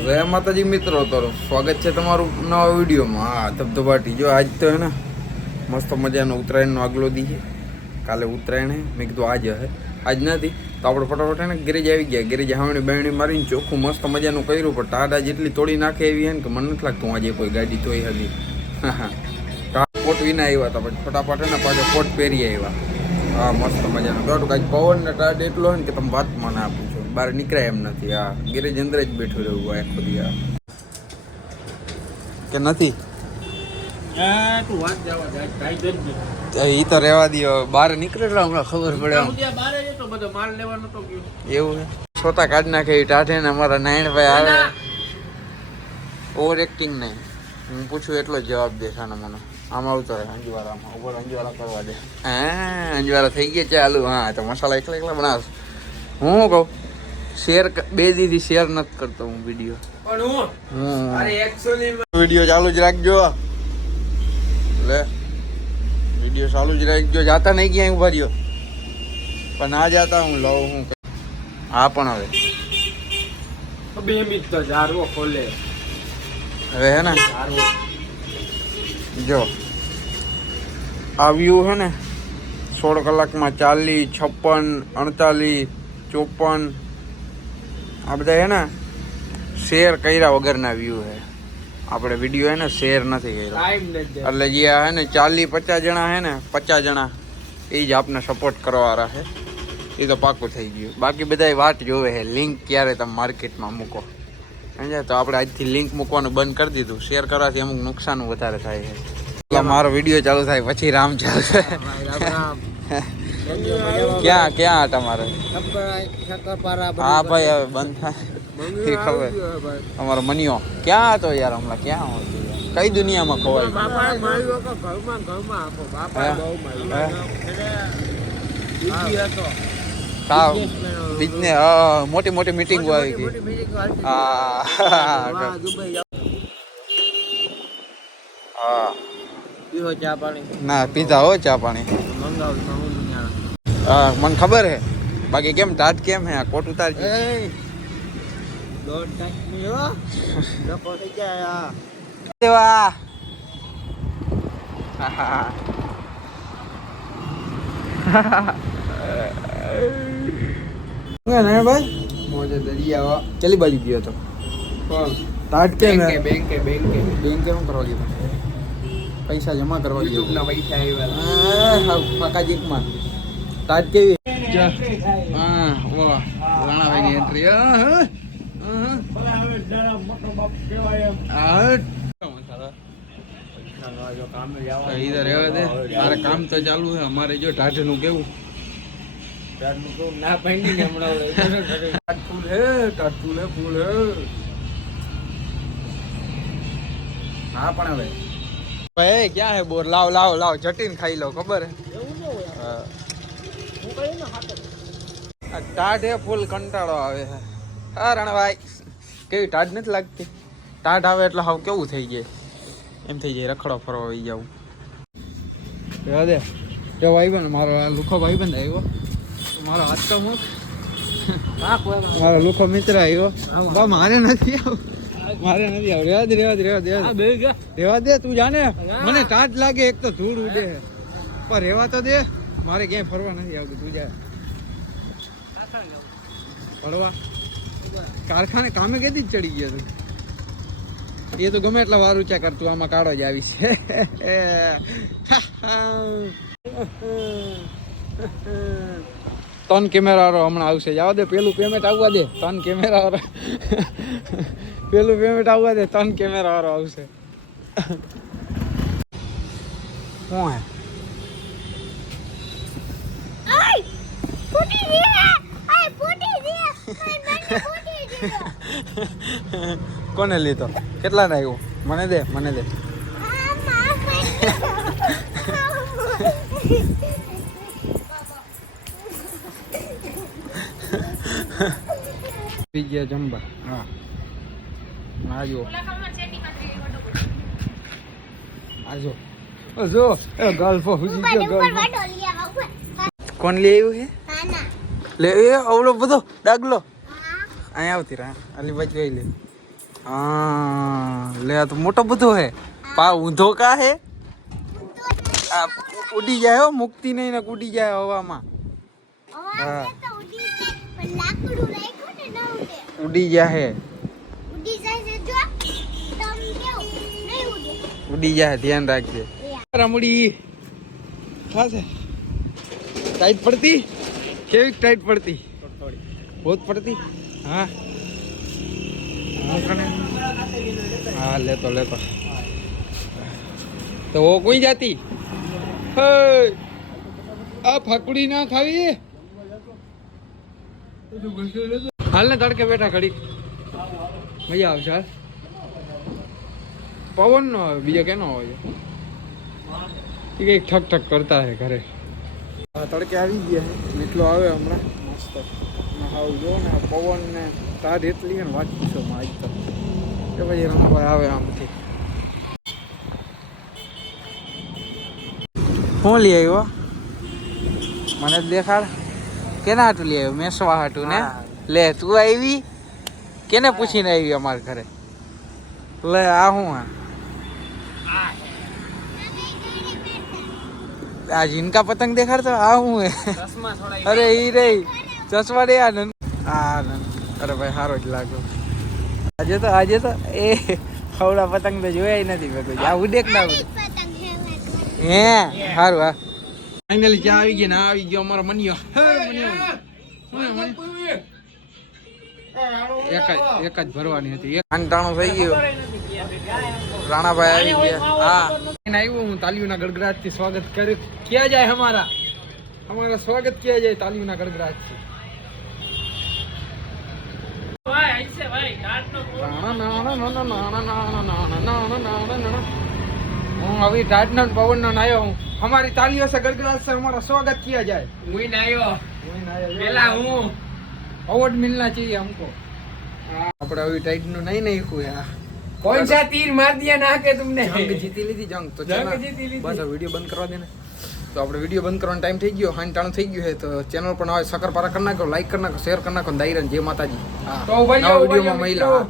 જય માતાજી મિત્રો, તો સ્વાગત છે તમારું નવા વિડીયોમાં. હા, ધબધબાટી જો આજ તો હે ને મસ્ત મજાનો ઉત્તરાયણનો આગલો દી છે. કાલે ઉત્તરાયણ હે, મેં કીધું આજ હે, આજ નથી તો આપણે ફટાફટ હે ને ગેરેજ આવી ગયા. ગેરેજ હાવણી બાવણી મારીને ચોખ્ખું મસ્ત મજાનું કર્યું, પણ ટાઢા જેટલી તોડી નાખે એવી હે ને કે મને નથી લાગતું આજે કોઈ ગાડી ધોઈ હતી. હા, કોટ વિના આવ્યા હતા, પછી ફટાફટ હે ને પાછો કોટ પહેરી આવ્યા. હા, મસ્ત મજાનો દોઢ કાંઈ પવન ને ટાઢ એટલો હોય ને કે તમે વાત મને આપું છો, બહાર નીકળાય એમ નથી. હા, ગેરેજ અંદર જ બેઠું રહેવું હોય આખો દી. હા કે નથી ઈ તો રેવા દો, બહાર નીકળે એટલે હમણાં ખબર પડે. એવું છે, છોતા કાઢ નાખે એ ટાઢે ને અમારા નાયણભાઈ આવે. ઓવર એક્ટિંગ નહીં, હું પૂછું એટલો જ જવાબ દે સાનો મને. આમ આવતો રહે અંજવાળામાં, ઉપર અંજવાળા કરવા દે. હા, અંજવાળા થઈ ગયા ચાલુ. હા, તો મસાલા એકલા એકલા બનાવશ. હું કહું શેર બે દીધી શેર નથી કરતો હું વિડીયો, વિડીયો ચાલુ જ રાખજો. લે વિડીયો ચાલુ જ રાખજો, જાતા નહીં ક્યાંય ઉભા રહ્યો, પણ ના જાતા હું લઉં હું. હા પણ હવે 2 મિનિટ તો જારવો ખોલે હવે હે ને જો આ વ્યૂ હે ને 16 કલાકમાં 40, 56, 48, 54 આ બધા હે ને શેર કર્યા વગરના વ્યૂ હે. આપણે વિડીયો હે ને શેર નથી કર્યો, એટલે જે હે ને 40-50 જણા હે ને 50 જણા એ જ આપને સપોર્ટ કરવાવાળા છે. એ તો પાકું થઈ ગયું. બાકી બધા વાત જોવે છે લિંક ક્યારે તમે માર્કેટમાં મૂકો. સમજ્યા? તો આપણે આજથી લિંક મૂકવાનું બંધ કરી દીધું. શેર કરવાથી અમુક નુકસાન વધારે થાય છે. મારો વિડીયો ચાલુ થાય પછી રામ ચાલશે. ક્યાં ક્યાં હતા મારે? હા ભાઈ, હવે બંધ થાય એ ખબર. અમારો મનિયો ક્યાં હતો યાર હમણાં? ક્યાં હતો? કઈ દુનિયામાં ખોવાય? હા, બિઝનેસ મોટી મોટી મીટિંગ આવી ગઈ. હા ના પીધા હો ચા પાણી. હા મને ખબર હે, બાકી કેમ ટાટ કેમ હે? કોટ ઉતારજે. દેવા ભાઈ મોજે દરિયા ચલી બાજુ ગયો હતો. ટાટ કેમ હે? બેંકે શું કરવા ગયો? પૈસા જમા કરવા ગયો. ના પૈસા આવ્યા ફાકા જીકમાં. ટાટ કેવી? હા વાહ, રાણાભાઈ ની એન્ટ્રી. કામ તો ચાલુ છે અમારે. જો ટાઢ નું કેવું ના પડી ને હમણાં ફૂલ હે. હા પણ હવે ભાઈ ક્યાં હે બોર? લાવ લાવ લાવ જટીને ખાઈ લો. ખબર હે ટાઢ હે ફૂલ કંટાળો આવે છે. હા રણભાઈ કેવી ટાઢ નથી લાગતી? ટાઢ આવે એટલે હાવ કેવું થઈ જાય, એમ થઈ જાય રખડો ફરવા આવી જાવ. દે જો ભાઈબંધ મારો લુખો ભાઈબંધ આવ્યો. મારો હાથ તો મૂક. મારો લુખો મિત્ર આવ્યો. મારે નથી આવ, મારે નથી આવ. રેવા દે તું જાને. મને ટાઢ લાગે, એક તો ધૂળ ઉડે પણ રેવા તો દે. મારે ક્યાંય ફરવા નથી આવતું. તું જા ફરવા. કારખાને કામે કેદી જ ચડી ગયો તું? એ તો ગમે એટલા વાર ઊંચા કરતું, આમાં કાળો જ આવી છે. ત્રણ કેમેરા વાળો હમણાં આવશે. જવા દે, પેલું પેમેન્ટ આવવા દે. ત્રણ કેમેરા વાળો પેલું પેમેન્ટ આવવા દે. 3 કેમેરા વાળો આવશે. શું હે? કોને લીધો? કેટલા ના આવ્યું? મને દે, મને દે. ગયા જમવા. હા આજો આજો જો ગલ્ફો હુજી ગયો. ગલ્ફો કોણ લઈ આવ્યું છે? લે એ આવડો બધો ડાગલો અહીંયા આવતી રહે. આલી બાજુ જોઈ લે. हाँ ले तो मोटो बुद्धो है पा ऊंधो का है आ, उड़ी जाए हो मुक्ति नहीं ना उड़ी जाए हवा में हाँ उड़ी जाए उड़ी जाए ध्यान रखिए रमड़ी खास है टाइट पड़ती केवी टाइट पड़ती बहुत पड़ती हाँ हाँ ले तो वो कोई जाती आ फकड़ी ना खावी हाल ने तड़के बैठा खड़ी मजा आवशे हाल पवन नो बीजा केनो होय एक ठक ठक करता है घरे तड़के આવી ગયા છે નીકળો આવે હમણાં મસ્ત નહાવ જો ને પવન ને તાર એટલી ને વાત પૂછો માં આજ તો કે ભાઈ રમાભાઈ આવે આમથી હું લઈ આવ્યો મને દેખાડ કેના હાટું લઈ આવ્યો મેસવા હાટું ને લે તું આવી કેને પૂછીને આવી અમારા ઘરે લે આ હું आज इनका पतंग देखा तो आ हूँ अरे ही रही चश्मा रे आनंद अरे भाई हारो ज लागो आज तो ए हवड़ा पतंग तो जोया ही नहीं मैं कुछ आવું देख ना हे हारो आ फाइनली जा આવી ગઈ ના આવી ગયો અમારો મનિયો એક જ ભરવાની હતી એક આંટાણો થઈ ગયો રાણાભાઈ આવી ગયા હા આવ્યો હું તાલીઓના ગડગડાટ થી સ્વાગત किया जाए हमारा स्वागत किया जाए तालियों ना गड़गड़ाहट से हूँ अभी टाटना पवन ना आयो हूँ हमारी तालियों से गड़गड़ाहट से हमारा स्वागत किया जाए अवार्ड मिलना चाहिए हमको अपने अभी टाइटनो नहीं हुआ कौन सा तीर मार दिया ना के तुमने जंग जीती ली थी जंग तो बस वीडियो बंद करवा देना तो આપણે વિડીયો બંધ કરવાનો ટાઈમ થઈ ગયો હાંટાણું થઈ ગયું છે તો ચેનલ પર નવા સકરપારા કરી નાખો લાઈક કરી નાખો શેર કરી નાખો દાયરન જય માતાજી હા તો વિડીયોમાં મહિલા